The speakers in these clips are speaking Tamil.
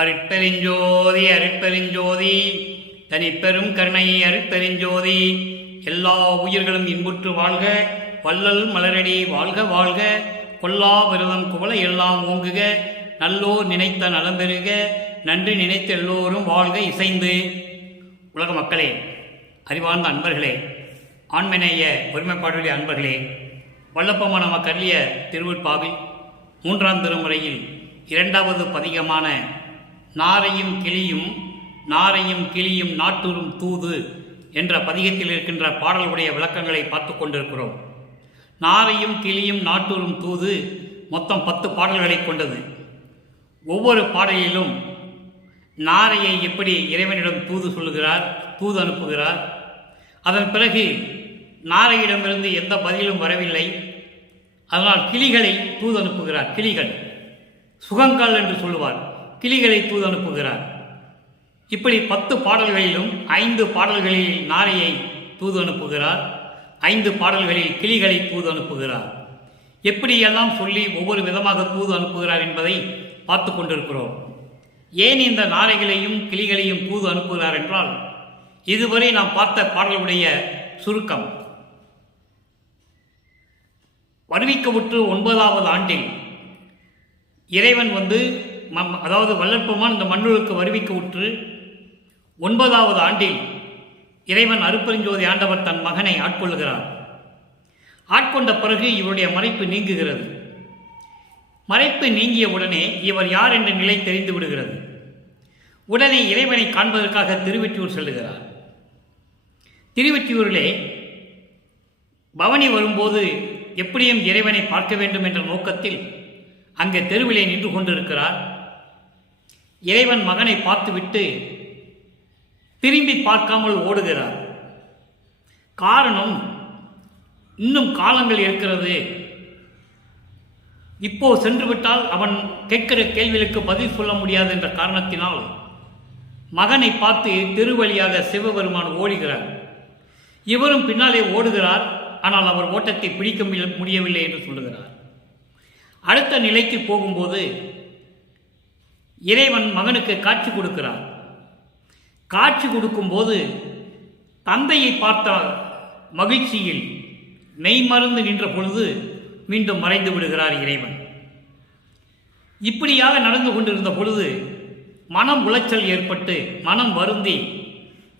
அருட்பெருஞ்சோதி அருட்பெருஞ்சோதி தனிப்பெரும் கருணை அருட்பெருஞ்சோதி. எல்லா உயிர்களும் இன்புற்று வாழ்க, வள்ளல் மலரடி வாழ்க வாழ்க. கொல்லா விரதம் குவள எல்லாம் ஓங்குக, நல்லோர் நினைத்த நலம் பெறுக, நன்றி நினைத்த எல்லோரும் வாழ்க இசைந்து. உலக மக்களே, அறிவார்ந்த அன்பர்களே, ஆண்மநேய ஒருமைப்பாடுடைய அன்பர்களே, வல்லப்பமான நமக்கு அருளிய திருவருட்பாவில் 3ஆம் திருமுறையில் 2வது பதிகமான நாரையும் கிளியும் நாட்டுறும் தூது என்ற பதிகத்தில் இருக்கின்ற பாடல்களுடைய விளக்கங்களை பார்த்து கொண்டிருக்கிறோம். நாரையும் கிளியும் நாட்டுறும் தூது மொத்தம் 10 பாடல்களை கொண்டது. ஒவ்வொரு பாடலிலும் நாரையை எப்படி இறைவனிடம் தூது அனுப்புகிறார். அதன் பிறகு நாரையிடமிருந்து எந்த பதிலும் வரவில்லை, அதனால் கிளிகளை தூது அனுப்புகிறார். கிளிகள் சுகங்கள் என்று சொல்லுவார், கிளிகளை தூது அனுப்புகிறார். இப்படி 10 பாடல்களிலும் 5 பாடல்களில் நாரையை தூது அனுப்புகிறார், 5 பாடல்களில் கிளிகளை தூது அனுப்புகிறார். எப்படியெல்லாம் சொல்லி ஒவ்வொரு விதமாக தூது அனுப்புகிறார் என்பதை பார்த்து கொண்டிருக்கிறோம். ஏன் இந்த நாரைகளையும் கிளிகளையும் தூது அனுப்புகிறார் என்றால், இதுவரை நாம் பார்த்த பாடல்களுடைய சுருக்கம். வருவிக்கவுற்று 9வது ஆண்டில் இறைவன் அதாவது வல்லற்பெருமான் இந்த மண்ணுக்கு வருவிக்கவுற்று 9வது ஆண்டில் இறைவன் அருட்பெருஞ்சோதி ஆண்டவர் தன் மகனை ஆட்கொள்கிறார். ஆட்கொண்ட பிறகு இவருடைய மறைப்பு நீங்குகிறது. மறைப்பு நீங்கிய உடனே இவர் யார் என்ற நிலை தெரிந்து விடுகிறது. உடனே இறைவனை காண்பதற்காக திருவெற்றியூர் செல்லுகிறார். திருவெற்றியூரிலே பவனி வரும்போது எப்படியும் இறைவனை பார்க்க வேண்டும் என்ற நோக்கத்தில் அங்கே தெருவிலே நின்று கொண்டிருக்கிறார். இறைவன் மகனை பார்த்துவிட்டு திரும்பி பார்க்காமல் ஓடுகிறார். காரணம், இன்னும் காலங்கள் இருக்கிறது, இப்போ சென்றுவிட்டால் அவன் கேட்கிற கேள்விகளுக்கு பதில் சொல்ல முடியாது என்ற காரணத்தினால் மகனை பார்த்து தெருவழியாக சிவபெருமான் ஓடுகிறார். இவரும் பின்னாலே ஓடுகிறார். ஆனால் அவர் ஓட்டத்தை பிடிக்க முடியவில்லை என்று சொல்லுகிறார். அடுத்த நிலைக்கு போகும்போது இறைவன் மகனுக்கு காட்சி கொடுக்கிறார். காட்சி கொடுக்கும்போது தந்தையை பார்த்த மகிழ்ச்சியில் மெய்மறந்து நின்ற பொழுது மீண்டும் மறைந்து விடுகிறார் இறைவன். இப்படியாக நடந்து கொண்டிருந்த பொழுது மனம் உளைச்சல் ஏற்பட்டு மனம் வருந்தி,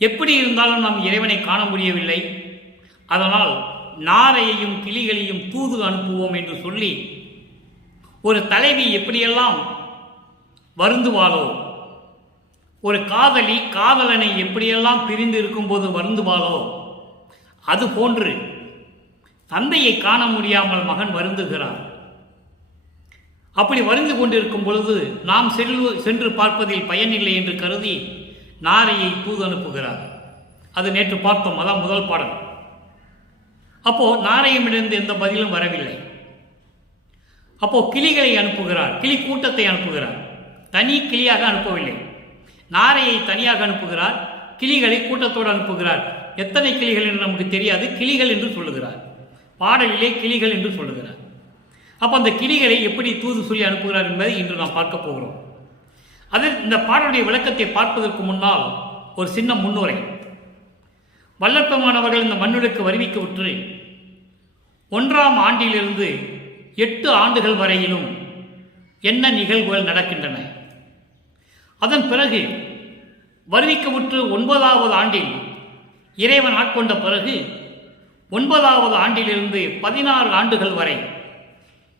எப்படி இருந்தாலும் நாம் இறைவனை காண முடியவில்லை, அதனால் நாரையையும் கிளிகளையும் தூது அனுப்புவோம் என்று சொல்லி, ஒரு தலைவி எப்படியெல்லாம் வருந்துவாளோ, ஒரு காதலி காதலனை எப்படியெல்லாம் பிரிந்து இருக்கும்போது வருந்துவாளோ, அதுபோன்று தந்தையை காண முடியாமல் மகன் வருந்துகிறார். அப்படி வருந்து கொண்டிருக்கும் பொழுது நாம் சென்று பார்ப்பதில் பயனில்லை என்று கருதி நாரையை தூது அனுப்புகிறார். அது நேற்று பார்த்தோம், அதான் முதல் பாடல். அப்போ நாரையிடமிருந்து எந்த பதிலும் வரவில்லை. அப்போ கிளிகளை அனுப்புகிறார், கிளி கூட்டத்தை அனுப்புகிறார். தனி கிளியாக அனுப்பவில்லை, நாரையை தனியாக அனுப்புகிறார், கிளிகளை கூட்டத்தோடு அனுப்புகிறார். எத்தனை கிளிகள் என்று நமக்கு தெரியாது, கிளிகள் என்று சொல்லுகிறார். பாடலிலே கிளிகள் என்று சொல்லுகிறார். அப்போ அந்த கிளிகளை எப்படி தூது சொல்லி அனுப்புகிறார் என்பதை இன்று நாம் பார்க்க போகிறோம். இந்த பாடலுடைய விளக்கத்தை பார்ப்பதற்கு முன்னால் ஒரு சின்ன முன்னுரை. வல்லற்பெருமானவர்கள் இந்த மண்ணுக்கு வருவிக்கவுற்று 1ஆம் ஆண்டிலிருந்து 8 ஆண்டுகள் வரையிலும் என்ன நிகழ்வுகள் நடக்கின்றன. அதன் பிறகு வருவிக்கவுற்று 9வது ஆண்டில் இறைவன் ஆட்கொண்ட பிறகு 9வது ஆண்டிலிருந்து 16 ஆண்டுகள் வரை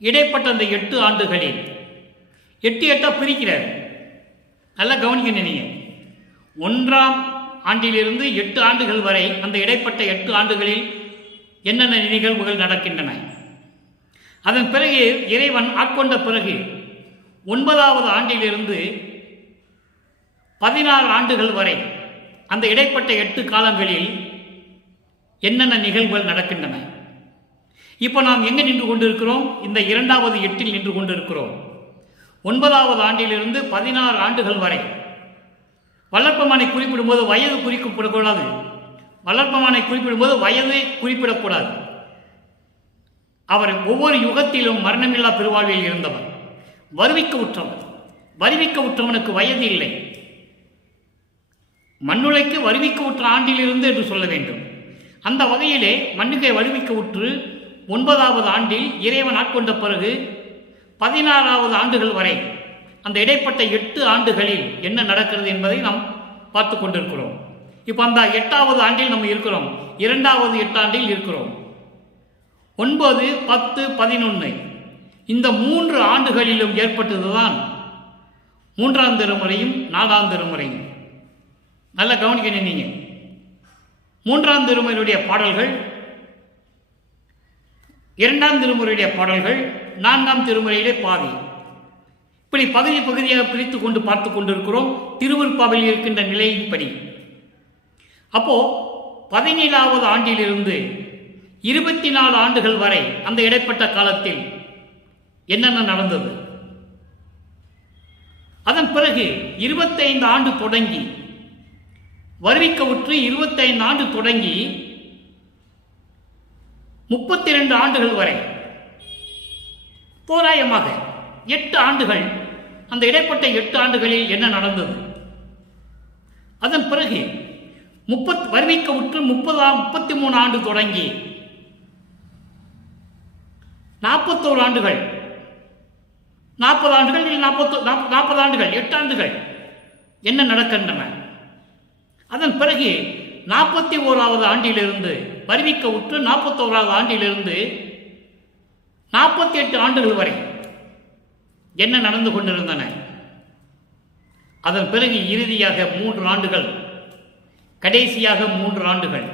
இடைப்பட்ட அந்த 8 ஆண்டுகளில் 8 பிரிக்கிறார். நல்லா கவனிக்கணும் நீங்க. 1ஆம் ஆண்டிலிருந்து 8 ஆண்டுகள் வரை அந்த இடைப்பட்ட 8 ஆண்டுகளில் என்னென்ன நிகழ்வுகள் நடக்கின்றன. அதன் பிறகு இறைவன் ஆட்கொண்ட பிறகு 9வது ஆண்டிலிருந்து 16 ஆண்டுகள் வரை அந்த இடைப்பட்ட 8 காலங்களில் என்னென்ன நிகழ்வுகள் நடக்கின்றன. இப்போ நாம் எங்கே நின்று கொண்டிருக்கிறோம்? இந்த 2வது 8 நின்று கொண்டிருக்கிறோம். 9வது ஆண்டிலிருந்து 16 ஆண்டுகள் வரை வல்லற்பெருமானை குறிப்பிடும்போது வயது குறிப்பிடக்கூடாது. வல்லற்பெருமானை குறிப்பிடும்போது வயது குறிப்பிடக்கூடாது. அவர் ஒவ்வொரு யுகத்திலும் மரணமில்லா பெருவாழ்வில் இருந்தவர், வருவிக்க உற்றவர். வருவிக்க உற்றவனுக்கு வயது இல்லை, மண்ணுலைக்கு வருவிக்க உற்ற ஆண்டிலிருந்து என்று சொல்ல வேண்டும். அந்த வகையிலே மண்ணுகை வருவிக்க உற்று 9வது ஆண்டில் இறைவன் ஆட்கொண்ட பிறகு 16வது ஆண்டுகள் வரை அந்த இடைப்பட்ட 8 ஆண்டுகளில் என்ன நடக்கிறது என்பதை நாம் பார்த்து கொண்டிருக்கிறோம். இப்போ அந்த 8வது ஆண்டில் நம்ம இருக்கிறோம், 2வது 8 ஆண்டில் இருக்கிறோம். 9, 10, 11 இந்த 3 ஆண்டுகளிலும் ஏற்பட்டதுதான் 3ஆம் திருமுறையும் 4ஆம் திருமுறையும். நல்ல கவனிக்கணும் நீங்க. 3ஆம் திருமுறையுடைய பாடல்கள், 2ஆம் திருமுறையுடைய பாடல்கள், 4ஆம் திருமுறையிலே பாதி, இப்படி பகுதி பகுதியாக பிரித்து கொண்டு பார்த்து கொண்டிருக்கிறோம் திருவருட்பாவில் இருக்கின்ற நிலையின்படி. அப்போ 17வது ஆண்டிலிருந்து 24 ஆண்டுகள் வரை அந்த இடைப்பட்ட காலத்தில் என்னென்ன நடந்தது? அதன் பிறகு 25 ஆண்டு தொடங்கி வருவிக்க உற்று 25 ஆண்டு தொடங்கி 32 ஆண்டுகள் வரை தோராயமாக 8 ஆண்டுகள், அந்த இடைப்பட்ட 8 ஆண்டுகளில் என்ன நடந்தது? அதன் பிறகு வருவிக்க உற்று 33 ஆண்டு தொடங்கி 41 ஆண்டுகள், 40 ஆண்டுகள், 40 ஆண்டுகள், 8 ஆண்டுகள் என்ன நடக்கின்றன? அதன் பிறகு 41வது ஆண்டிலிருந்து வருவிக்க உற்று 41வது ஆண்டிலிருந்து 48 ஆண்டுகள் வரை என்ன நடந்து கொண்டிருந்தன? அதன் பிறகு இறுதியாக 3 ஆண்டுகள், கடைசியாக 3 ஆண்டுகள்,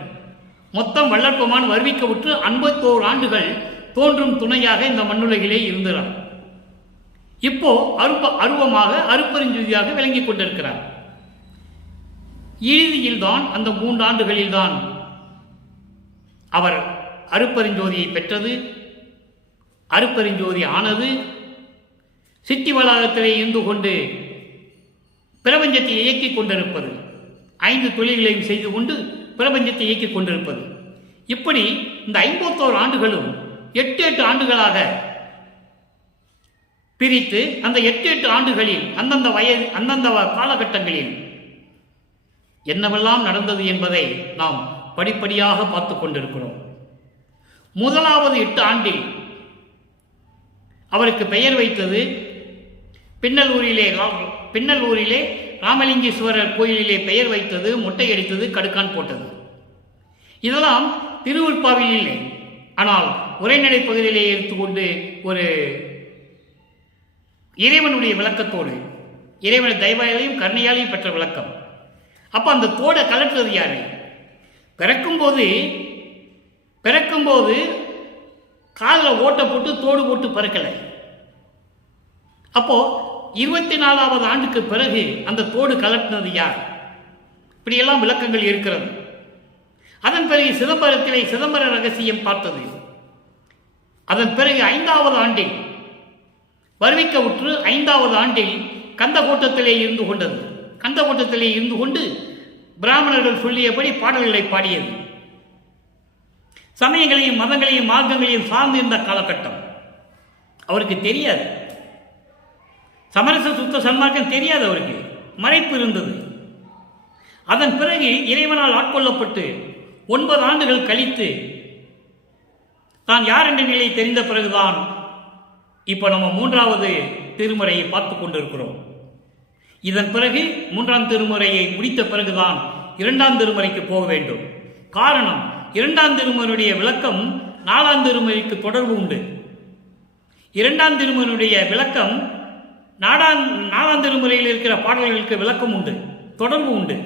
மொத்தம் வள்ளற்பெருமான் வருவிக்க உற்று 51 ஆண்டுகள் தோன்றும் துணையாக இந்த மண்ணுலகிலே இருந்தார். இப்போ அருவமாக அருப்பெருஞ்சோதியாக விளங்கிக் கொண்டிருக்கிறார். இறுதியில் தான் அந்த 3 ஆண்டுகளில் தான் அவர் அருப்பெருஞ்சோதியை பெற்றது, அருப்பெருஞ்சோதி ஆனது, சித்தி வளாகத்திலே இருந்து கொண்டு பிரபஞ்சத்தை இயக்கிக் கொண்டிருப்பது, 5 தொழில்களையும் செய்து கொண்டு பிரபஞ்சத்தை இயக்கிக் கொண்டிருப்பது. இப்படி இந்த 51 ஆண்டுகளும் 8 ஆண்டுகளாக பிரித்து அந்த 8 ஆண்டுகளில் அந்தந்த வயது அந்தந்த காலகட்டங்களில் என்னவெல்லாம் நடந்தது என்பதை நாம் படிப்படியாக பார்த்து கொண்டிருக்கிறோம். முதலாவது 8 ஆண்டில் அவருக்கு பெயர் வைத்தது பின்னலூரிலே ராமலிங்கேஸ்வரர் கோயிலிலே பெயர் வைத்தது, மொட்டையடித்தது, கடுக்கான் போட்டது. இதெல்லாம் திருவருட்பாவில் இல்லை. ஆனால் உரைநடை பகுதியிலே எடுத்துக்கொண்டு ஒரு இறைவனுடைய விளக்கத்தோடு, இறைவனை தயவாலையும் கருணையாலையும் பெற்ற விளக்கம். அப்ப அந்த தோடை கலட்டுறது யாரு? பிறக்கும்போது காலில் ஓட்டை போட்டு தோடு போட்டு பறக்கலை. அப்போ 24வது ஆண்டுக்கு பிறகு அந்த தோடு கலட்டினது யார்? இப்படியெல்லாம் விளக்கங்கள் இருக்கிறது. அதன் பிறகு சிதம்பரத்திலே சிதம்பர ரகசியம் பார்த்தது. அதன் பிறகு 5வது ஆண்டில் வருவிக்க உற்று 5வது ஆண்டில் கந்தகோட்டத்திலே இருந்து கொண்டது. கந்தகோட்டத்திலே இருந்து கொண்டு பிராமணர்கள் சொல்லியபடி பாடல்களை பாடியது. சமயங்களையும் மதங்களையும் மார்க்கங்களையும் சார்ந்து இருந்த காலகட்டம். அவருக்கு தெரியாது, சமரச சுத்த சன்மார்க்கம் தெரியாது, அவருக்கு மறைப்பு இருந்தது. அதன் பிறகு இறைவனால் ஆட்கொள்ளப்பட்டு 9 ஆண்டுகள் கழித்து தான் யார் என்ற நிலை தெரிந்த பிறகுதான் இப்போ நம்ம 3வது திருமுறையை பார்த்து கொண்டிருக்கிறோம். இதன் பிறகு 3ஆம் திருமுறையை முடித்த பிறகுதான் 2ஆம் திருமுறைக்கு போக வேண்டும். காரணம், 2ஆம் திருமுறையுடைய விளக்கம் 4ஆம் திருமுறைக்கு தொடர்பு உண்டு. 2ஆம் திருமுறையுடைய விளக்கம் 4ஆம் திருமுறையில் இருக்கிற பாடல்களுக்கு விளக்கம் உண்டு, தொடர்பு உண்டு.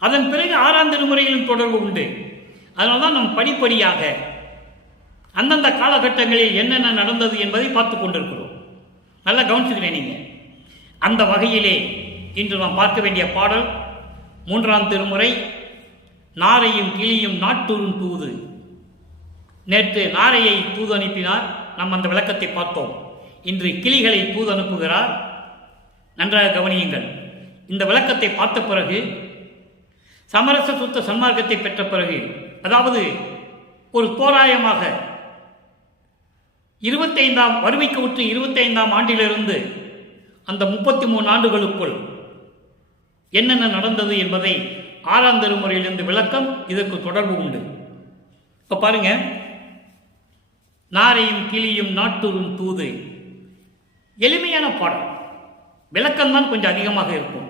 அதன் பிறகு 6ஆம் திருமுறையிலும் தொடர்பு உண்டு. அதனால்தான் நாம் படிப்படியாக அந்தந்த காலகட்டங்களில் என்னென்ன நடந்தது என்பதை பார்த்து கொண்டிருக்கிறோம். நல்லா கவனிச்சுக்கிறேன் நீங்க. அந்த வகையிலே இன்று நாம் பார்க்க வேண்டிய பாடல் 3ஆம் திருமுறை, நாரையும் கிளியும் நாட்டூரும் தூது. நேற்று நாரையை தூது அனுப்பினார், நாம் அந்த விளக்கத்தை பார்த்தோம். இன்று கிளிகளை தூது அனுப்புகிறார். நன்றாக கவனியுங்கள். இந்த விளக்கத்தை பார்த்த பிறகு, சமரச சுத்த சன்மார்க்கத்தை பெற்ற பிறகு, அதாவது ஒரு தோராயமாக 25ஆம் வருவிக்க உற்று 25ஆம் ஆண்டிலிருந்து அந்த 33 ஆண்டுகளுக்குள் என்னென்ன நடந்தது என்பதை 6ஆம் திருமுறையிலிருந்து விளக்கம் இதற்கு தொடர்பு உண்டு. இப்போ பாருங்க, நாரையும் கிளியும் நாட்டுறும் தூது, எளிமையான பாடல், விளக்கம்தான் கொஞ்சம் அதிகமாக இருக்கும்.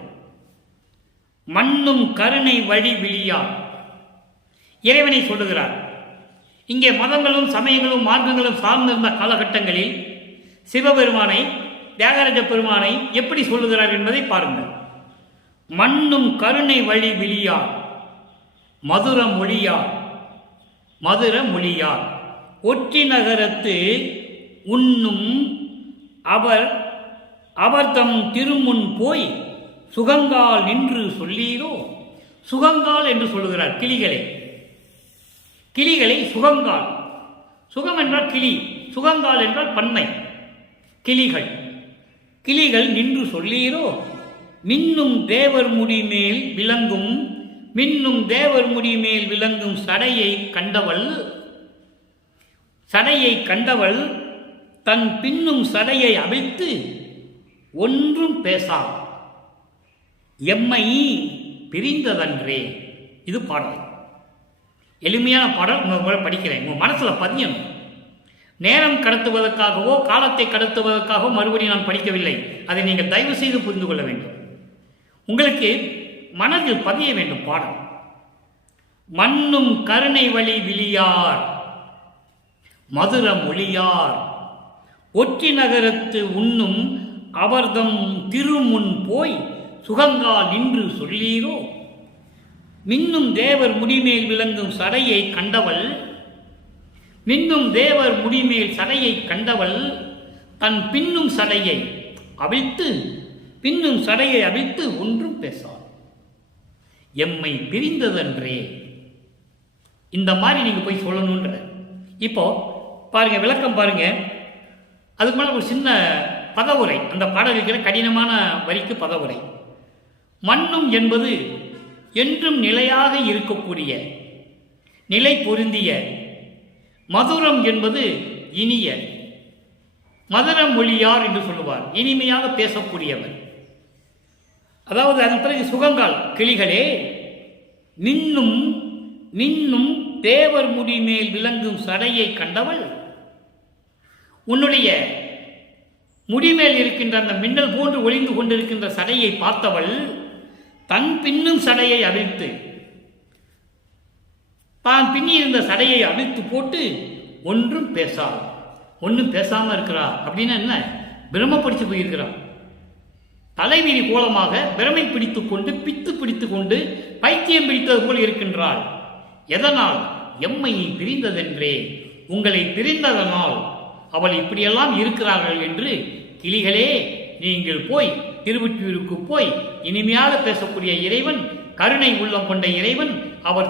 மண்ணும் கருணை வழி விழியார், இறைவனை சொல்லுகிறார். இங்கே மதங்களும் சமயங்களும் மார்க்கங்களும் சார்ந்திருந்த காலகட்டங்களில் சிவபெருமானை, தியாகராஜ பெருமானை எப்படி சொல்லுகிறார் என்பதை பாருங்கள். மண்ணும் கருணை வழி விழியார், மதுர மொழியார், மதுர மொழியார், ஒற்றி நகரத்து உண்ணும் அவர் தம் திருமுன் போய் சுகங்கால் நின்று சொல்லீரோ. சுகங்கால் என்று சொல்லுகிறார் கிளிகளை சுகங்கால். சுகம் என்றால் கிளி, சுகங்கால் என்றால் பன்மை. கிளிகள் நின்று சொல்லீரோ. மின்னும் தேவர் முடிமேல் விளங்கும் சடையை கண்டவள் தன் பின்னும் சடையை அவிழ்த்து ஒன்றும் பேசா எம்மை பிரிந்ததன்றே. இது பாடல், எளிமையான பாடல். உங்களை படிக்கிறேன், உங்கள் மனசில் பதியணும். நேரம் கடத்துவதற்காகவோ காலத்தை கடத்துவதற்காகவோ மறுபடியும் நான் படிக்கவில்லை. அதை நீங்கள் தயவு செய்து புரிந்து கொள்ள வேண்டும். உங்களுக்கு மனதில் பதிய வேண்டும் பாடல். மண்ணும் கருணை வழி விழியார், மதுர மொழியார், ஒற்றி நகரத்து உண்ணும் அவர்தம் திருமுன் போய் சுகங்கால் நின்று சொல்லீரோ. மின்னும் தேவர் முடிமேல் விளங்கும் சடையை கண்டவள் தன் பின்னும் சடையை அவிழ்த்து ஒன்றும் பேசார் எம்மை பிரிந்ததன்றே. இந்த மாதிரி நீங்க போய் சொல்லணுன்ற. இப்போ பாருங்க, விளக்கம் பாருங்க. அதுக்கு மேலே ஒரு சின்ன பதவுரை, அந்த பாடல் இருக்கிற கடினமான வரிக்கு பதவுரை. மண்ணும் என்பது என்றும் நிலையாக இருக்கக்கூடிய, நிலை பொருந்திய. மதுரம் என்பது இனிய. மதுர மொழியார் என்று சொல்லுவார், இனிமையாக பேசக்கூடியவர். அதாவது அதன் பிறகு சுகங்கால், கிளிகளே நின்னும் தேவர் முடிமேல் விளங்கும் சடையை கண்டவள், உன்னுடைய முடிமேல் இருக்கின்ற அந்த மின்னல் போன்று ஒளிந்து கொண்டிருக்கின்ற சடையை பார்த்தவள் தன் பின்னும் சடையை அவிழ்த்து, தான் பின்னி இருந்த சடையை அவிழ்த்து போட்டு ஒன்றும் பேசாம இருக்கிறா. அப்படின்னா என்ன? பிரமப்படுத்தி போயிருக்கிறார். தலைவிரி கோலமாக பிரமை பிடித்துக் கொண்டு, பித்து பிடித்துக் கொண்டு, பைத்தியம் பிடித்தது போல் இருக்கின்றாள். எதனால்? எம்மை பிரிந்ததென்றே, உங்களை பிரிந்ததனால் அவள் இப்படியெல்லாம் இருக்கிறார்கள் என்று. கிளிகளே, நீங்கள் போய் திருவொற்றியூருக்கு போய் இனிமையாக பேசக்கூடிய இறைவன், கருணை உள்ளம் கொண்ட இறைவன், அவர்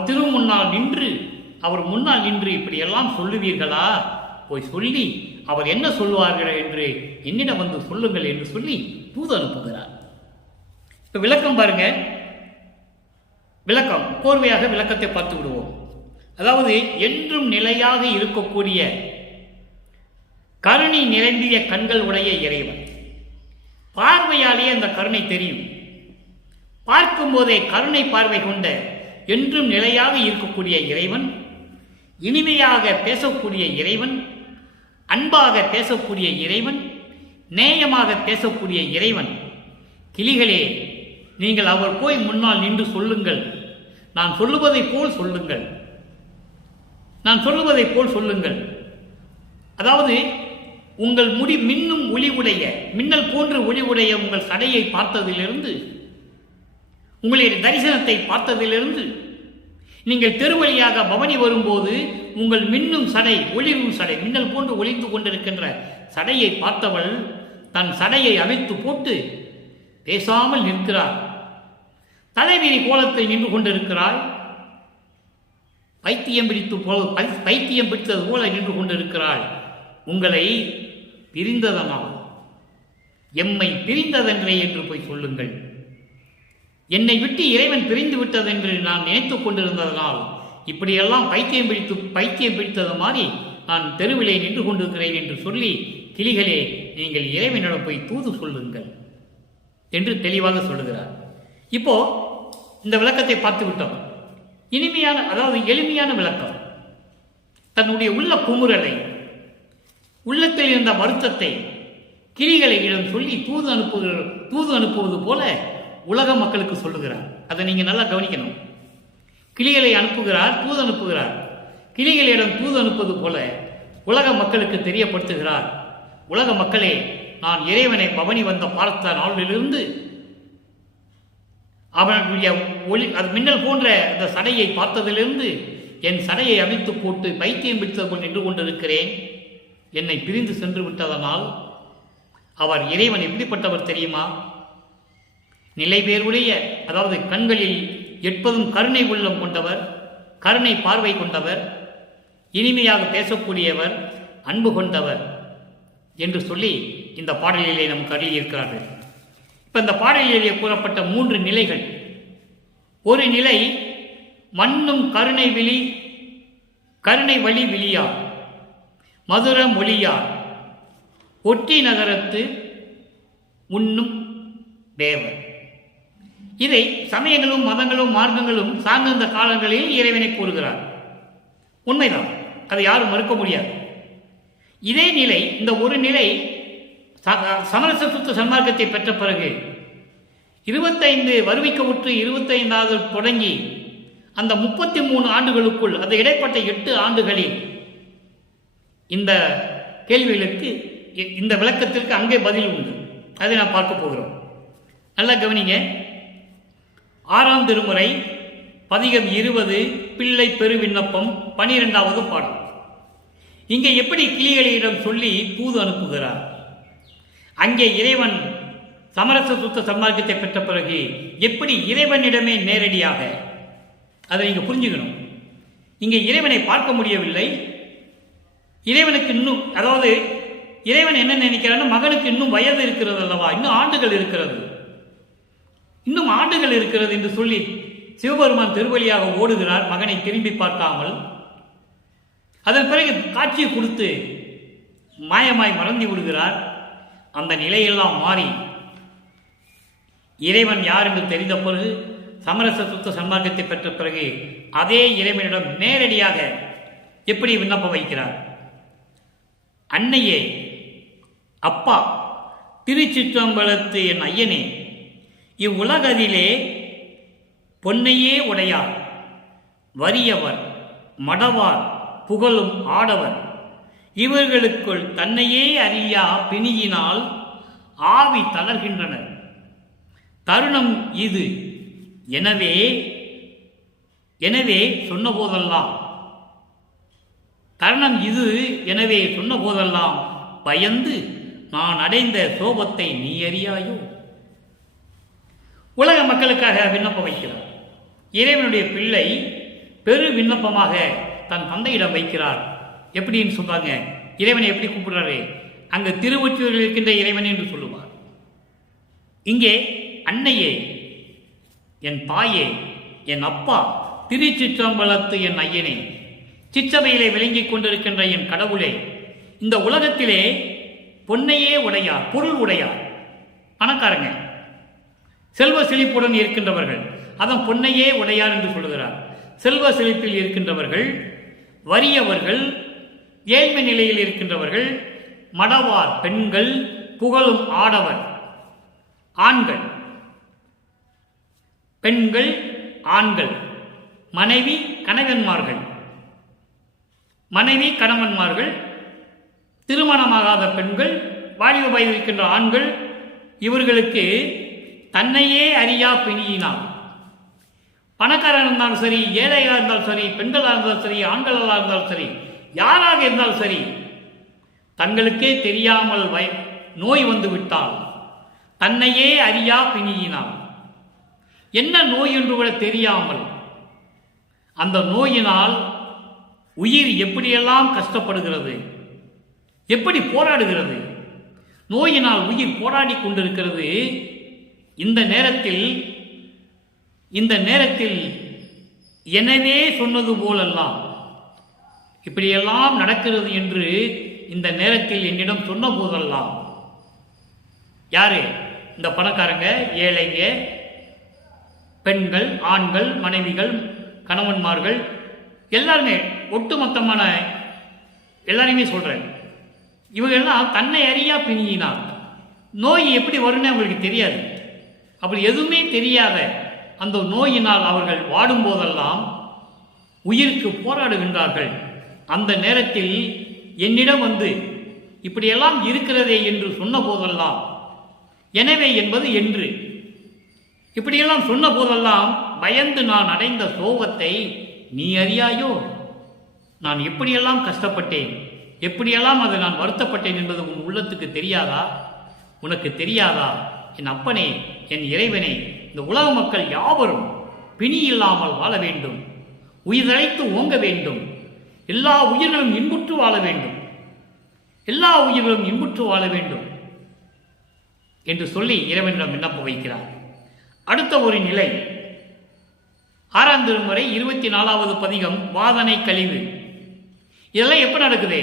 முன்னால் நின்று இப்படியெல்லாம் சொல்லுவீர்களா? போய் சொல்லி அவர் என்ன சொல்லுவார்கள் என்று என்னிடம் வந்து சொல்லுங்கள் என்று சொல்லி தூது அனுப்புகிறார். இப்ப விளக்கம் பாருங்க. விளக்கம் கோர்வையாக விளக்கத்தை பார்த்து விடுவோம். அதாவது என்றும் நிலையாக இருக்கக்கூடிய கருணை நிரம்பிய கண்கள் உடைய இறைவன். பார்வையாலேயே அந்த கருணை தெரியும். பார்க்கும் போதே கருணை பார்வை கொண்ட என்றும் நிலையாக இருக்கக்கூடிய இறைவன், இனிமையாக பேசக்கூடிய இறைவன், அன்பாக பேசக்கூடிய இறைவன், நேயமாக பேசக்கூடிய இறைவன். கிளிகளே, நீங்கள் அவர் போய் முன்னால் நின்று சொல்லுங்கள். நான் சொல்லுவதை போல் சொல்லுங்கள். அதாவது உங்கள் முடி மின்னும் ஒளி உடைய, மின்னல் போன்று ஒளி உடைய உங்கள் சடையை பார்த்ததிலிருந்து, உங்களுடைய தரிசனத்தை பார்த்ததிலிருந்து, நீங்கள் தெருவழியாக பவனி வரும்போது உங்கள் மின்னும் சடை, ஒளிரும் சடை, மின்னல் போன்று ஒளிந்து கொண்டிருக்கின்ற சடையை பார்த்தவள் தன் சடையை அவிழ்த்து போட்டு பேசாமல் நிற்கிறார். தலைவிரி கோலத்தை நின்று கொண்டிருக்கிறாய். பைத்தியம் பிடித்தது போல நின்று கொண்டிருக்கிறாள். உங்களை பிரிந்ததனால், எம்மை பிரிந்ததென்றே என்று போய் சொல்லுங்கள். என்னை விட்டு இறைவன் பிரிந்து விட்டதென்று நான் நினைத்துக் கொண்டிருந்ததனால் இப்படியெல்லாம் பைத்தியம் பிடித்தது மாதிரி நான் தெருவிலே நின்று கொண்டிருக்கிறேன் என்று சொல்லி, கிளிகளே, நீங்கள் இறைவனிடம் போய் தூது சொல்லுங்கள். என்று தெளிவாக சொல்லுகிறார். இப்போ இந்த விளக்கத்தை பார்த்து விட்டோம். இனிமையான, அதாவது எளிமையான விளக்கம். தன்னுடைய உள்ள குமுறலை, உள்ளத்தில் இருந்த வருத்தத்தை கிளிகளிடம் சொல்லி தூது அனுப்புவது போல உலக மக்களுக்கு சொல்லுகிறார். அதை நீங்க நல்லா கவனிக்கணும். கிளிகளை அனுப்புகிறார், தூது அனுப்புகிறார். கிளிகளிடம் தூது அனுப்புவது போல உலக மக்களுக்கு தெரியப்படுத்துகிறார். உலக மக்களே, நான் இறைவனை பவனி வந்த பார்த்த நாளிலிருந்து அவனுடைய ஒளி, அது மின்னல் போன்ற அந்த சடையை பார்த்ததிலிருந்து என் சடையை அவிழ்த்து போட்டு பைத்தியம் பிடித்தது போல் நின்று கொண்டிருக்கிறேன். என்னை பிரிந்து சென்று விட்டதனால் அவர் இறைவன் எப்படிப்பட்டவர் தெரியுமா? நிலைபேருடைய, அதாவது கண்களில் எப்போதும் கருணை உள்ளம் கொண்டவர், கருணை பார்வை கொண்டவர், இனிமையாக பேசக்கூடியவர், அன்பு கொண்டவர் என்று சொல்லி இந்த பாடலிலே நமக்கு அருளியிருக்கிறார்கள். இப்போ இந்த பாடலிலே கூறப்பட்ட 3 நிலைகள். ஒரு நிலை மண்ணும் கருணை வழி விழியார், மதுர மொழியார், ஒட்டி நகரத்து உண்ணும் தேவர். இதை சமயங்களும் மதங்களும் மார்க்கங்களும் சார்ந்த காலங்களில் இறைவனை கூறுகிறார். உண்மைதான், அதை யாரும் மறுக்க முடியாது. இதே நிலை, இந்த ஒரு நிலை சமரச சுத்த சன்மார்க்கத்தை பெற்ற பிறகு 25 வருவிக்க உற்று 25வது தொடங்கி அந்த 33 ஆண்டுகளுக்குள், அந்த இடைப்பட்ட 8 ஆண்டுகளில் இந்த கேள்விகளுக்கு, இந்த விளக்கத்திற்கு அங்கே பதில் உண்டு. அதை நாம் பார்க்க போகிறோம். நல்லா கவனிங்க. 6ஆம் திருமுறை பதிகம் 20 பிள்ளை பெரு விண்ணப்பம் 12வது பாடல். இங்கே எப்படி கிளிகளிடம் சொல்லி தூது அனுப்புகிறார், அங்கே இறைவன் சமரச சுத்த சன்மார்க்கத்தை பெற்ற பிறகு எப்படி இறைவனிடமே நேரடியாக, அதை நீங்க புரிஞ்சுக்கணும். இங்கே இறைவனை பார்க்க முடியவில்லை. இறைவனுக்கு இன்னும், அதாவது இறைவன் என்ன நினைக்கிறான்னு, மகனுக்கு இன்னும் வயது இருக்கிறது அல்லவா, இன்னும் ஆண்டுகள் இருக்கிறது என்று சொல்லி சிவபெருமான் திருவழியாக ஓடுகிறார், மகனை திரும்பி பார்க்காமல். அதன் பிறகு காட்சியை கொடுத்து மாயமாய் மறந்து விடுகிறார். அந்த நிலையெல்லாம் மாறி இறைவன் யார் என்று தெரிந்த பிறகு, சமரச சுத்த சன்மார்க்கத்தை பெற்ற பிறகு அதே இறைவனிடம் நேரடியாக எப்படி விண்ணப்பம் வைக்கிறார். அன்னையே, அப்பா, திருச்சிற்றம்பலத்து என் ஐயனே, இவ்வுலகதிலே பொன்னையே உடையார், வறியவர், மடவார், புகழும் ஆடவர், இவர்களுக்குள் தன்னையே அறியா பிணியினால் ஆவி தளர்கின்றனர். தருணம் இது. எனவே சொன்ன போதெல்லாம் பயந்து நான் அடைந்த சோபத்தை நீ அறியாயோ. உலக மக்களுக்காக விண்ணப்பம் வைக்கிறார். இறைவனுடைய பிள்ளை பெரு விண்ணப்பமாக தன் தந்தையிடம் வைக்கிறார். எப்படின்னு சொல்றாங்க, இறைவனை எப்படி கூப்பிடுறாரு, அங்கு திருவொற்றியூரில் இருக்கின்ற இறைவன் என்று சொல்லுவார். இங்கே அன்னையே, என் தாயே, என் அப்பா, திருச்சிற்றம்பலத்து என் ஐயனே, சிற்றவையிலே விளங்கிக் கொண்டிருக்கின்ற என் கடவுளே, இந்த உலகத்திலே பொன்னையே உடையார், பொருள் உடையார், பணக்காரங்க, செல்வ செழிப்புடன் இருக்கின்றவர்கள், அதன் பொன்னையே உடையார் என்று சொல்லுகிறார். செல்வ செழிப்பில் இருக்கின்றவர்கள், வறியவர்கள், ஏழ்மை நிலையில் இருக்கின்றவர்கள், மடவார் பெண்கள், புகழும் ஆடவர் ஆண்கள், பெண்கள், ஆண்கள், மனைவி கணவன்மார்கள், திருமணமாகாத பெண்கள், வாலிப வயதில் இருக்கின்ற ஆண்கள், இவர்களுக்கு தன்னையே அறியா பிணியினால், பணக்காரன் இருந்தாலும் சரி, ஏழையாக இருந்தாலும் சரி, பெண்களாக இருந்தாலும் சரி, ஆண்களாக இருந்தாலும் சரி, யாராக இருந்தாலும் சரி, தங்களுக்கே தெரியாமல் நோய் வந்து விட்டால் தன்னையே அறியா பிணியினால், என்ன நோய் என்று கூட தெரியாமல் அந்த நோயினால் உயிர் எப்படியெல்லாம் கஷ்டப்படுகிறது, எப்படி போராடுகிறது, நோயினால் உயிர் போராடி கொண்டிருக்கிறது. இந்த நேரத்தில் எனவே சொன்னது போலெல்லாம் இப்படியெல்லாம் நடக்கிறது என்று இந்த நேரத்தில் என்னிடம் சொன்ன போதெல்லாம், யாரு? இந்த பணக்காரங்க, ஏழைங்க, பெண்கள், ஆண்கள், மனைவிகள், கணவன்மார்கள் எல்லாருமே, ஒட்டுமொத்தமான எல்லாரையுமே சொல்கிறேன். இவங்கெல்லாம் தன்னை அறியா பிணியினால் நோய் எப்படி வரும்னு அவங்களுக்கு தெரியாது. அப்படி எதுவுமே தெரியாத அந்த நோயினால் அவர்கள் வாடும்போதெல்லாம் உயிருக்கு போராடுகின்றார்கள். அந்த நேரத்தில் என்னிடம் வந்து இப்படியெல்லாம் இருக்கிறதே என்று சொன்ன போதெல்லாம், எனவே என்பது என்று இப்படியெல்லாம் சொன்ன போதெல்லாம் பயந்து நான் அடைந்த சோகத்தை நீ அறியாயோ? நான் எப்படியெல்லாம் கஷ்டப்பட்டேன், எப்படியெல்லாம் அதை நான் வருத்தப்பட்டேன் என்பது உன் உள்ளத்துக்கு தெரியாதா? உனக்கு தெரியாதா? என் அப்பனே, என் இறைவனே, இந்த உலக மக்கள் யாவரும் பிணி இல்லாமல் வாழ வேண்டும், உயிரைத்து ஓங்க வேண்டும், எல்லா உயிர்களும் இன்புற்று வாழ வேண்டும், எல்லா உயிர்களும் இன்புற்று வாழ வேண்டும் என்று சொல்லி இறைவனிடம் விண்ணப்பம் வைக்கிறார். அடுத்த ஒரு நிலை, 6ஆம் திருமுறை 24வது பதிகம், வாதனை கழிவு. இதெல்லாம் எப்ப நடக்குது?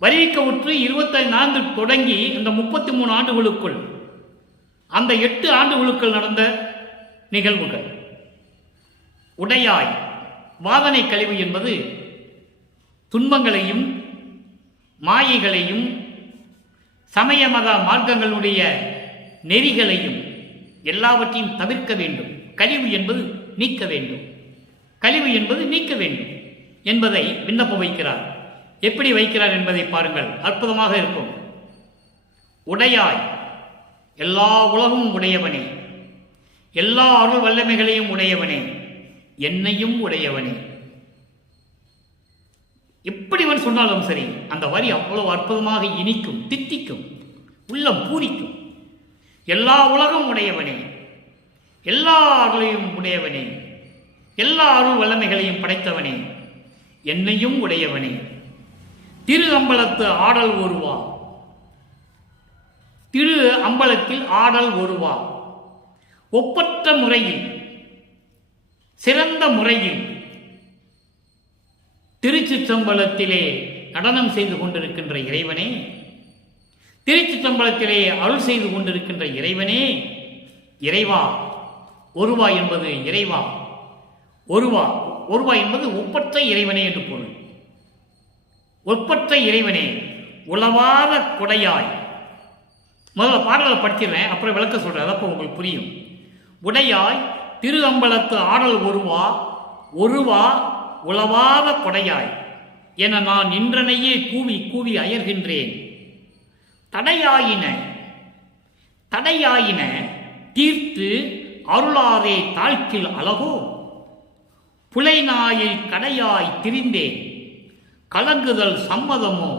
வருவிக்க உற்று 25 தொடங்கி இந்த 33 ஆண்டுகளுக்குள், அந்த 8 ஆண்டுகளுக்குள் நடந்த நிகழ்வுகள். உடையாய் வாதனை கழிவு என்பது துன்பங்களையும் மாயைகளையும் சமய மத மார்க்கங்களுடைய நெறிகளையும் எல்லாவற்றையும் தவிர்க்க வேண்டும். கழிவு என்பது நீக்க வேண்டும், கழிவு என்பது நீக்க வேண்டும் என்பதை விண்ணப்பம் வைக்கிறார். எப்படி வைக்கிறார் என்பதை பாருங்கள், அற்புதமாக இருக்கும். உடையாய், எல்லா உலகமும் உடையவனே, எல்லா அருள் வல்லமைகளையும் உடையவனே, என்னையும் உடையவனே. எப்படி அவன் சொன்னாலும் சரி, அந்த வரி அவ்வளவு அற்புதமாக இனிக்கும், தித்திக்கும், உள்ளம் பூரிக்கும். எல்லா உலகம் உடையவனே, எல்லா அருளையும் உடையவனே, எல்லா அருள் வல்லமைகளையும் படைத்தவனே, என்னையும் உடையவனே, திரு அம்பலத்து ஆடல் ஒருவா, திரு அம்பலத்தில் ஆடல் ஒருவா, ஒப்பற்ற முறையில், சிறந்த முறையில் திருச்சிற்றம்பலத்திலே நடனம் செய்து கொண்டிருக்கின்ற இறைவனே, திருச்சிற்றம்பலத்திலே அருள் செய்து கொண்டிருக்கின்ற இறைவனே, இறைவா. ஒருவா என்பது இறைவா, ஒருவா, ஒருவா என்பது ஒப்பற்ற இறைவனே என்று பொருள். ஒப்பற்ற இறைவனே, உளவாத கொடையாய். முதல்ல பாடலை படிச்சிடுறேன், அப்புறம் விளக்க சொல்றேன், அதப்போ உங்களுக்கு புரியும். உடையாய், திரு அம்பலத்து ஆடல் ஒருவா, ஒருவா உளவாத கொடையாய் என நான் நின்றனையே கூவி கூவி அயர்கின்றேன். தடையாயின தடையாயின தீர்த்து அருளாதே தாழ்க்கில் அழகோ, புலைநாயில் கடையாய் திரிந்தேன், கலங்குதல் சம்மதமோ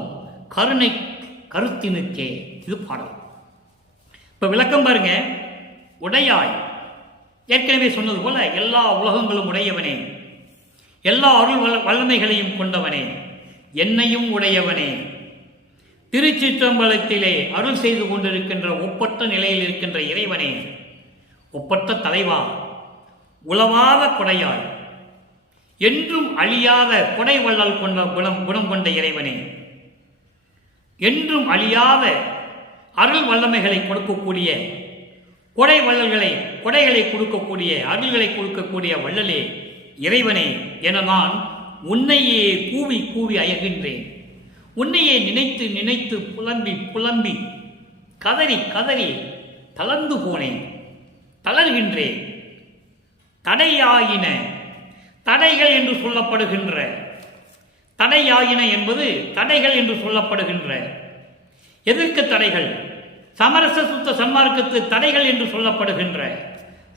கருணை கருத்தினுக்கே. இது பாடல். இப்ப விளக்கம் பாருங்க. உடையாய், ஏற்கனவே சொன்னது போல எல்லா உலகங்களும் உடையவனே, எல்லா அருள் வல்லமைகளையும் கொண்டவனே, என்னையும் உடையவனே, திருச்சிற்றம்பலத்திலே அருள் செய்து கொண்டிருக்கின்ற ஒப்பற்ற நிலையில் இருக்கின்ற இறைவனே, ஒப்பற்ற தலைவா, உளவாத கொடையாய், என்றும் அழியாத கொடை வள்ளல் கொண்ட குணம் கொண்ட இறைவனே, என்றும் அழியாத அருள் வல்லமைகளை கொடுக்கக்கூடிய கொடை வள்ளல்களை, கொடைகளை கொடுக்கக்கூடிய அருள்களை கொடுக்கக்கூடிய வள்ளலே இறைவனே என நான் உன்னையே கூவி கூவி அயர்கின்றேன். உன்னையே நினைத்து நினைத்து புலம்பி புலம்பி கதறி கதறி தளர்ந்து போனேன், தளர்கின்றேன். தடையாயின, தடைகள் என்று சொல்லப்படுகின்ற, தடையாயின என்பது தடைகள் என்று சொல்லப்படுகின்ற, எதற்கு தடைகள்? சமரச சுத்த சன்மார்க்கத்து தடைகள் என்று சொல்லப்படுகின்ற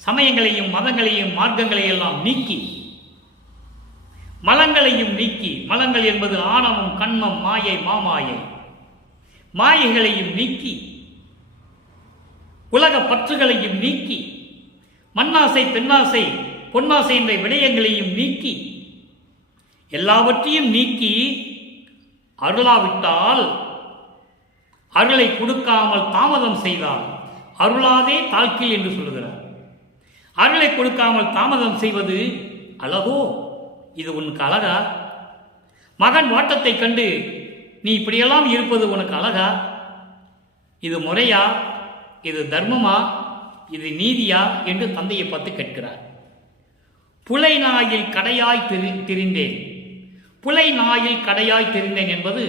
சமயங்களையும் மதங்களையும் மார்க்கங்களையும் எல்லாம் நீக்கி, மலங்களையும் நீக்கி, மலங்கள் என்பது ஆணவம், கண்மம், மாயை, மாமாயை, மாயைகளையும் நீக்கி, உலக பற்றுகளையும் நீக்கி, மண்ணாசை, பெண்ணாசை, பொன்னாசை என்ற விடயங்களையும் நீக்கி, எல்லாவற்றையும் நீக்கி அருளாவிட்டால், அருளை கொடுக்காமல் தாமதம் செய்தால் அருளாதே தாழ்க்கில் என்று சொல்லுகிறார். அருளை கொடுக்காமல் தாமதம் செய்வது அழகோ? இது உனக்கு அழகா? மகன் வாட்டத்தை கண்டு நீ இப்படியெல்லாம் இருப்பது உனக்கு அழகா? இது முறையா? இது தர்மமா, இது நீதியா என்று தந்தையை பார்த்து கேட்கிறார். புலை நாயில் கடையாய் திரிந்தேன். புலை நாயில் கடையாய் திரிந்தேன் என்பது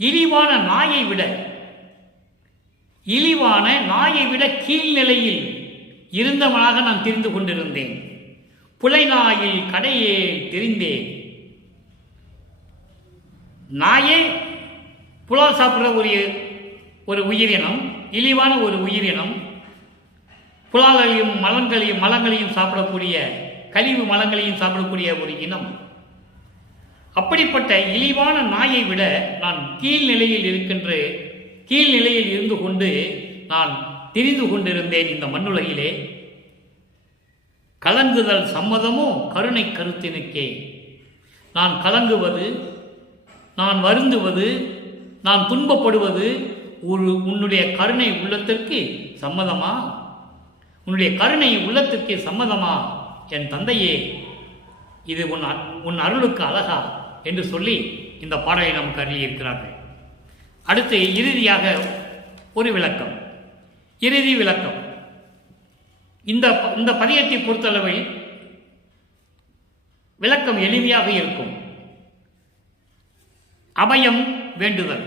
இழிவான நாயை விட கீழ்நிலையில் இருந்தவனாக நான் தெரிந்து கொண்டிருந்தேன். புலை நாயில் கடையே தெரிந்தேன். நாயே புலால் சாப்பிட்ற ஒரு உயிரினம், இழிவான ஒரு உயிரினம், புலாலையும் மலங்களையும் சாப்பிடக்கூடிய, கழிவு மலங்களையும் சாப்பிடக்கூடிய ஒரு இனம். அப்படிப்பட்ட இழிவான நாயை விட நான் கீழ்நிலையில் இருந்து கொண்டு நான் தெரிந்து கொண்டிருந்தேன் இந்த மண்ணுலகிலே. கலங்குதல் சம்மதமோ கருணை கருத்தினுக்கே. நான் கலங்குவது, நான் வருந்துவது, நான் துன்பப்படுவது உன்னுடைய கருணை உள்ளத்திற்கு சம்மதமா? உன்னுடைய கருணை உள்ளத்திற்கு சம்மதமா? என் தந்தையே, இது உன் அருளுக்கு அழகா என்று சொல்லி இந்த பாடலை நமக்கு அருளியிருக்கிறார்கள். அடுத்து இறுதியாக ஒரு விளக்கம், இறுதி விளக்கம். இந்த பதியத்தை பொறுத்தளவில் விளக்கம் எளிமையாக இருக்கும். அபயம் வேண்டுதல்.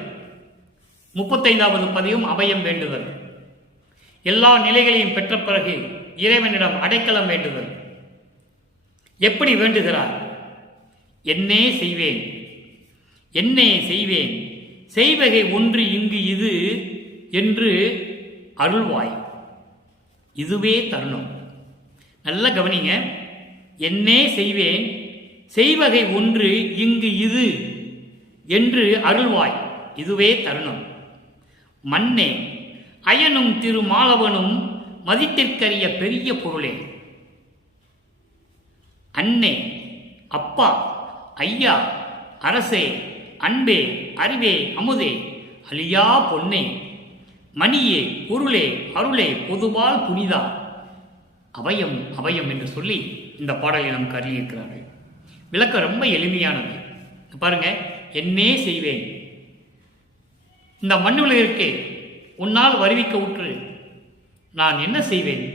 35வது பதியம் அபயம் வேண்டுதல். எல்லா நிலைகளையும் பெற்ற பிறகு இறைவனிடம் அடைக்கலம் வேண்டுதல். எப்படி வேண்டுகிறார்? என்னே செய்வேன், என்னே செய்வேன், செய்வகை ஒன்று இங்கு இது என்று அருள்வாய். இதுவே தருணம். நல்ல கவனிங்க. என்னே செய்வேன், செய்வகை ஒன்று இங்கு இது என்று அருள்வாய். இதுவே தருணம். மன்னே, அயனும் திருமாலவனும் மதித்திற்கரிய பெரிய பொருளே. அன்னே, அப்பா, ஐயா, அரசே, அன்பே, அறிவே, அமுதே, அழியா பொன்னே, மணியே, பொருளே, அருளே, பொதுவால் புனிதா, அபயம் அபயம் என்று சொல்லி இந்த பாடலை நமக்கு அறிவிக்கிறார்கள். விளக்கம் ரொம்ப எளிமையானது. பாருங்க, என்னே செய்வேன். இந்த மண்ணுலகிற்கு உன்னால் வருவிக்க உற்று நான் என்ன செய்வேன்?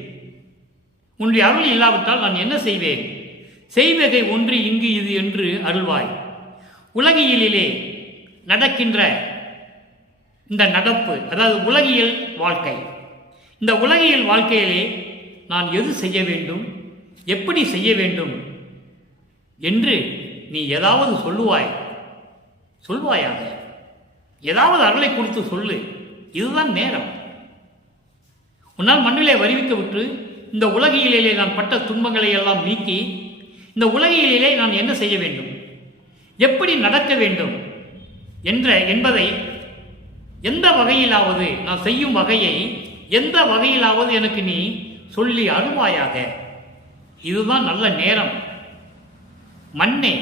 உன்னுடைய அருள் இல்லாவிட்டால் நான் என்ன செய்வேன்? செய்வகை ஒன்று இங்கு இது என்று அருள்வாய். உலகியலிலே நடக்கின்ற இந்த நடப்பு, அதாவது உலகியல் வாழ்க்கை, இந்த உலகியல் வாழ்க்கையிலே நான் எது செய்ய வேண்டும், எப்படி செய்ய வேண்டும் என்று நீ ஏதாவது சொல்வாயாக. ஏதாவது அருளை கொடுத்து சொல்லு. இதுதான் நேரம். உன்னால் மண்ணிலே வருவிக்க விட்டு இந்த உலகியலிலே நான் பட்ட துன்பங்களை எல்லாம் நீக்கி இந்த உலகியலிலே நான் என்ன செய்ய வேண்டும், எப்படி நடக்க வேண்டும் என்பதை எந்த வகையிலாவது, நான் செய்யும் வகையை எந்த வகையிலாவது எனக்கு நீ சொல்லி அருள்வாயாக. இதுதான் நல்ல நேரம். மன்னே,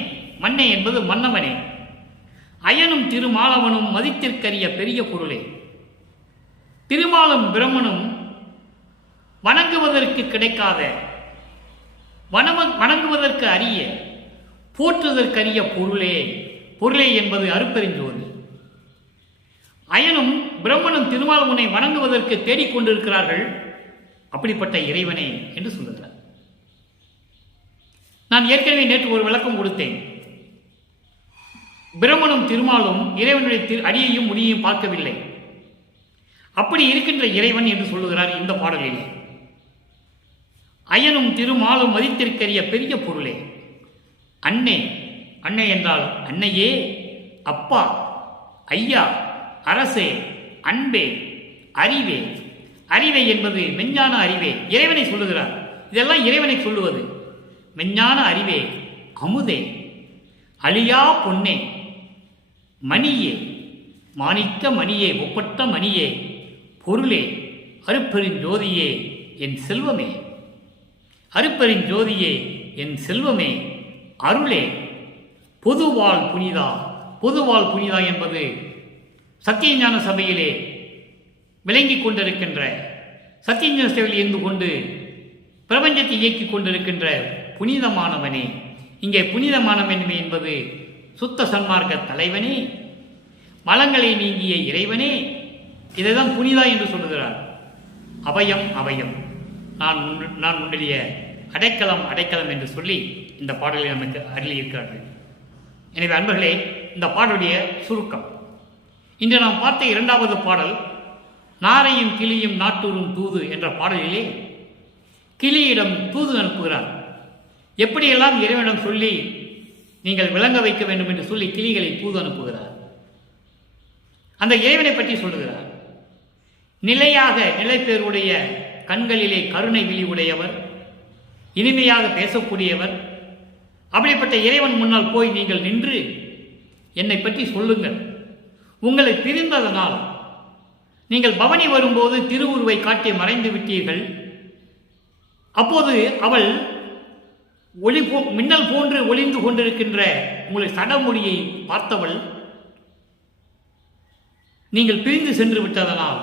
மன்னே என்பது மன்னவனே, அயனும் திருமாலவனும் மதித்திற்கரிய பெரிய பொருளே. திருமாலும் பிரம்மனும் வணங்குவதற்கு கிடைக்காத, வணங்குவதற்கு அரிய, போற்றுவதற்கரிய பொருளே. பொருளே என்பது அருட்பெருஞ்சோதி. அயனும் பிரம்மனும் திருமாலவனை வணங்குவதற்கு தேடிக்கொண்டிருக்கிறார்கள். அப்படிப்பட்ட இறைவனே என்று சொல்லுகிறார். நான் ஏற்கனவே நேற்று ஒரு விளக்கம் கொடுத்தேன். பிரம்மனும் திருமாலும் இறைவனுடைய அடியையும் முடியையும் பார்க்கவில்லை. அப்படி இருக்கின்ற இறைவன் என்று சொல்லுகிறார் இந்த பாடலிலே. அயனும் திருமாலும் மதித்திற்கரிய பெரிய பொருளே. அன்னே, அன்னை என்றால் அன்னையே, அப்பா, ஐயா, அரசே, அன்பே, அறிவே. அறிவை என்பது மெஞ்ஞான அறிவே. இறைவனை சொல்லுகிறார். இதெல்லாம் இறைவனை சொல்லுவது. மெஞ்ஞான அறிவே, அமுதே, அழியா பொன்னே, மணியே, மாணிக்க மணியே, ஒப்பட்ட மணியே, பொருளே, அருட்பெருஞ்சோதியே, என் செல்வமே. அருட்பெருஞ்சோதியே, என் செல்வமே, அருளே, பொதுவாள் புனிதா. பொதுவாள் புனிதா என்பது சத்தியஞான சபையிலே விளங்கிக் கொண்டிருக்கின்ற, சத்தியஞான சபையில் இருந்து கொண்டு பிரபஞ்சத்தை இயக்கிக் கொண்டிருக்கின்ற புனிதமானவனே. இங்கே புனிதமானவன் என்பது சுத்த சன்மார்க்க தலைவனே, மலங்களை நீங்கிய இறைவனே, இதை தான் புனிதா என்று சொல்லுகிறார். அபயம் அபயம், நான் உன்னுடைய அடைக்கலம் அடைக்கலம் என்று சொல்லி இந்த பாடலை நமக்கு அருளியிருக்கிறார்கள். எனவே அன்பர்களே, இந்த பாடலுடைய சுருக்கம். இன்று நாம் பார்த்த இரண்டாவது பாடல் நாரையும் கிளியும் நாட்டூரும் தூது என்ற பாடலிலே கிளியிடம் தூது அனுப்புகிறார். எப்படியெல்லாம் இறைவனிடம் சொல்லி நீங்கள் விளங்க வைக்க வேண்டும் என்று சொல்லி கிளிகளை தூது அனுப்புகிறார். அந்த இறைவனை பற்றி சொல்லுகிறார். நிலையாக நிலைப்பேருடைய கண்களிலே கருணை விழி உடையவர், இனிமையாக பேசக்கூடியவர். அப்படிப்பட்ட இறைவன் முன்னால் போய் நீங்கள் நின்று என்னை பற்றி சொல்லுங்கள். உங்களை பிரிந்ததனால் நீங்கள் பவனி வரும்போது திருவுருவை காட்டி மறைந்து விட்டீர்கள். அப்போது அவள் மின்னல் போன்று ஒளிந்து கொண்டிருக்கின்ற உங்களுடைய சடமொழியை பார்த்தவள் நீங்கள் பிரிந்து சென்று விட்டதனால்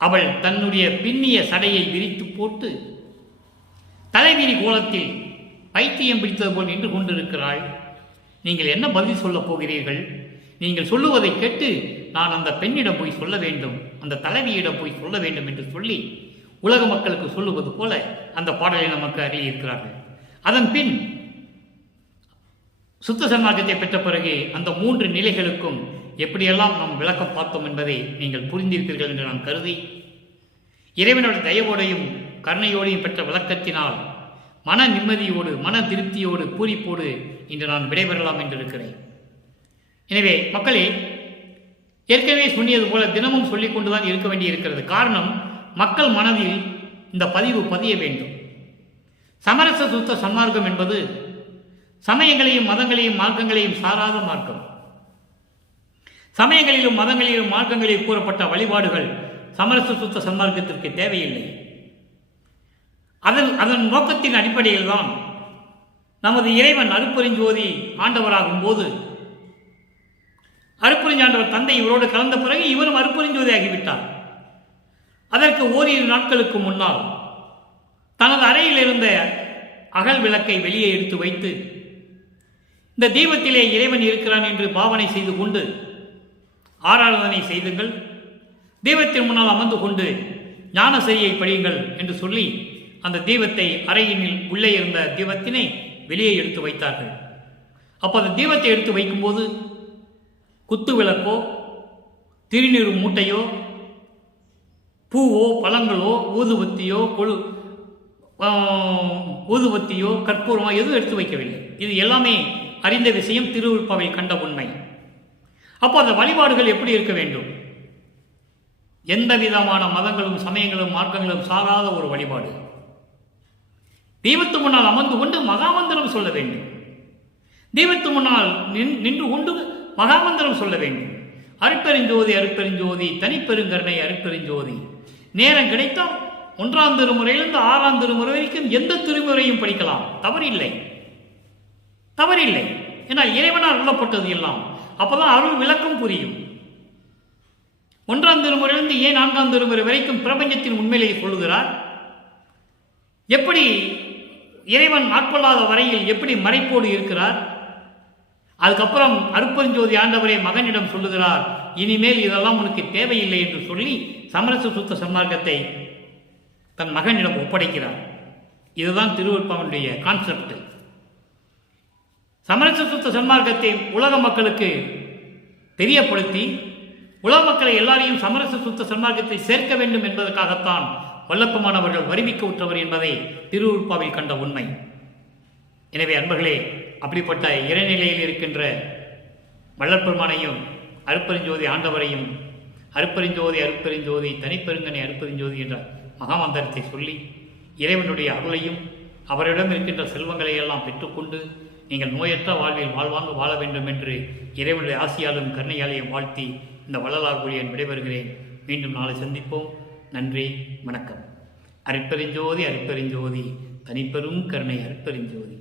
அவள் தன்னுடைய பின்னிய சடையை விரித்து போட்டு தலைவிரி கோலத்தில் பைத்தியம் பிடித்தது போல் நின்று கொண்டிருக்கிறாள். நீங்கள் என்ன பதில் சொல்லப் போகிறீர்கள்? நீங்கள் சொல்லுவதை கேட்டு நான் அந்த பெண்ணிடம் போய் சொல்ல வேண்டும், அந்த தலைவியிடம் போய் சொல்ல வேண்டும் என்று சொல்லி உலக மக்களுக்கு சொல்லுவது போல அந்த பாடலை நமக்கு அறிவிக்கிறார்கள். அதன் பின் சுத்த சன்மார்க்கத்தை பெற்ற பிறகு அந்த 3 நிலைகளுக்கும் எப்படியெல்லாம் நாம் விளக்கம் பார்த்தோம் என்பதை நீங்கள் புரிந்திருப்பீர்கள் என்று நான் கருதி, இறைவனோட தயவோடையும் கருணையோடையும் பெற்ற விளக்கத்தினால் மன நிம்மதியோடு மன திருப்தியோடு பூரிப்போடு இன்று நான் விடைபெறலாம் என்று இருக்கிறேன். எனவே மக்களே, ஏற்கனவே சொன்னியது போல தினமும் சொல்லிக் கொண்டுதான் இருக்க வேண்டி இருக்கிறது. காரணம், மக்கள் மனதில் இந்த பதிவு பதிய வேண்டும். சமரச சுத்த சன்மார்க்கம் என்பது சமயங்களையும் மதங்களையும் மார்க்கங்களையும் சாராத மார்க்கம். சமயங்களிலும் மதங்களிலும் மார்க்கங்களில் கூறப்பட்ட வழிபாடுகள் சமரச சுத்த சன்மார்க்கத்திற்கு தேவையில்லை. அதன் நோக்கத்தின் அடிப்படையில் தான் நமது இறைவன் அருட்பெருஞ்சோதி ஆண்டவராகும் போது அருட்பெருஞ்சாண்டவர் தந்தை இவரோடு கலந்த பிறகு இவரும் அருட்பெருஞ்சோதி ஆகிவிட்டார். அதற்கு ஓரிரு நாட்களுக்கு முன்னால் தனது அறையில் இருந்த அகல் விளக்கை வெளியே எடுத்து வைத்து இந்த தீபத்திலே இறைவன் இருக்கிறான் என்று பாவனை செய்து கொண்டு ஆராதனை செய்துங்கள், தீபத்தின் முன்னால் அமர்ந்து கொண்டு ஞான சரியை படியுங்கள் என்று சொல்லி அந்த தீபத்தை அறையினில் உள்ளே இருந்த தீபத்தினை வெளியே எடுத்து வைத்தார்கள். அப்போ அந்த தீபத்தை எடுத்து வைக்கும்போது குத்து விளக்கோ திருநீர் மூட்டையோ பூவோ பழங்களோ ஊதுபத்தியோ கற்பூரமோ எதுவும் எடுத்து வைக்கவில்லை. இது எல்லாமே அறிந்த விஷயம், திருவிழாவை கண்ட உண்மை. அப்போ அந்த வழிபாடுகள் எப்படி இருக்க வேண்டும்? எந்த விதமான மதங்களும் சமயங்களும் மார்க்கங்களும் சாராத ஒரு வழிபாடு. தெய்வத்து முன்னால் அமர்ந்து கொண்டு மகாமந்திரம் சொல்ல வேண்டும். தெய்வத்து முன்னால் நின்று கொண்டு மகாமந்திரம் சொல்ல வேண்டும். அருட்பெருஞ்சோதி அருட்பெருஞ்சோதி தனிப்பெருங்கருணை அருட்பெருஞ்சோதி. நேரம் கிடைத்தால் 1ஆம் திருமுறையிலிருந்து 6ஆம் திருமுறை வரைக்கும் எந்த திருமுறையும் படிக்கலாம், தவறில்லை. ஏன்னால் இறைவனால் அருளப்பட்டது எல்லாம். அப்போதான் அருள் விளக்கம் புரியும். 1ஆம் திருமுறையிலிருந்து ஏன் 4ஆம் திருமுறை வரைக்கும் பிரபஞ்சத்தின் உண்மையிலேயே சொல்லுகிறார். எப்படி இறைவன் ஆட்கொள்ளாத வரையில் எப்படி மறைப்போடு இருக்கிறார். அதுக்கப்புறம் அருட்பெருஞ்சோதி ஆண்டவரே மகனிடம் சொல்லுகிறார், இனிமேல் இதெல்லாம் உனக்கு தேவையில்லை என்று சொல்லி சமரச சுத்த சன்மார்க்கத்தை தன் மகனிடம் ஒப்படைக்கிறார். இதுதான் திருவருட்பாவினுடைய கான்செப்ட். சமரச சுத்த சன்மார்க்கத்தை உலக மக்களுக்கு தெரியப்படுத்தி உலக மக்களை எல்லாரையும் சமரச சுத்த சன்மார்க்கத்தை சேர்க்க வேண்டும் என்பதற்காகத்தான் வல்லப்பமானவர்கள் வருவிக்க உற்றவர் என்பதை திருவருட்பாவில் கண்ட உண்மை. எனவே அன்பர்களே, அப்படிப்பட்ட இறைநிலையில் இருக்கின்ற வல்லப்பெருமானையும் அருட்பெருஞ்சோதி ஆண்டவரையும் அருட்பெருஞ்சோதி அருட்பெருஞ்சோதி தனிப்பெருங்கனை அருட்பெருஞ்சோதி என்ற மகாமந்திரத்தை சொல்லி இறைவனுடைய அருளையும் அவரிடம் இருக்கின்ற செல்வங்களை எல்லாம் பெற்றுக்கொண்டு நீங்கள் நோயற்ற வாழ்வில் வாழ்வாங்க வாழ வேண்டும் என்று இறைவனுடைய ஆசியாலும் கருணையாலையும் வாழ்த்தி இந்த வள்ளலார் கூலியன் விடைபெறுகிறேன். மீண்டும் நாளை சந்திப்போம். நன்றி, வணக்கம். அருட்பெருஞ்சோதி அருட்பெருஞ்சோதி தனிப்பெரும் கருணை அருட்பெருஞ்சோதி.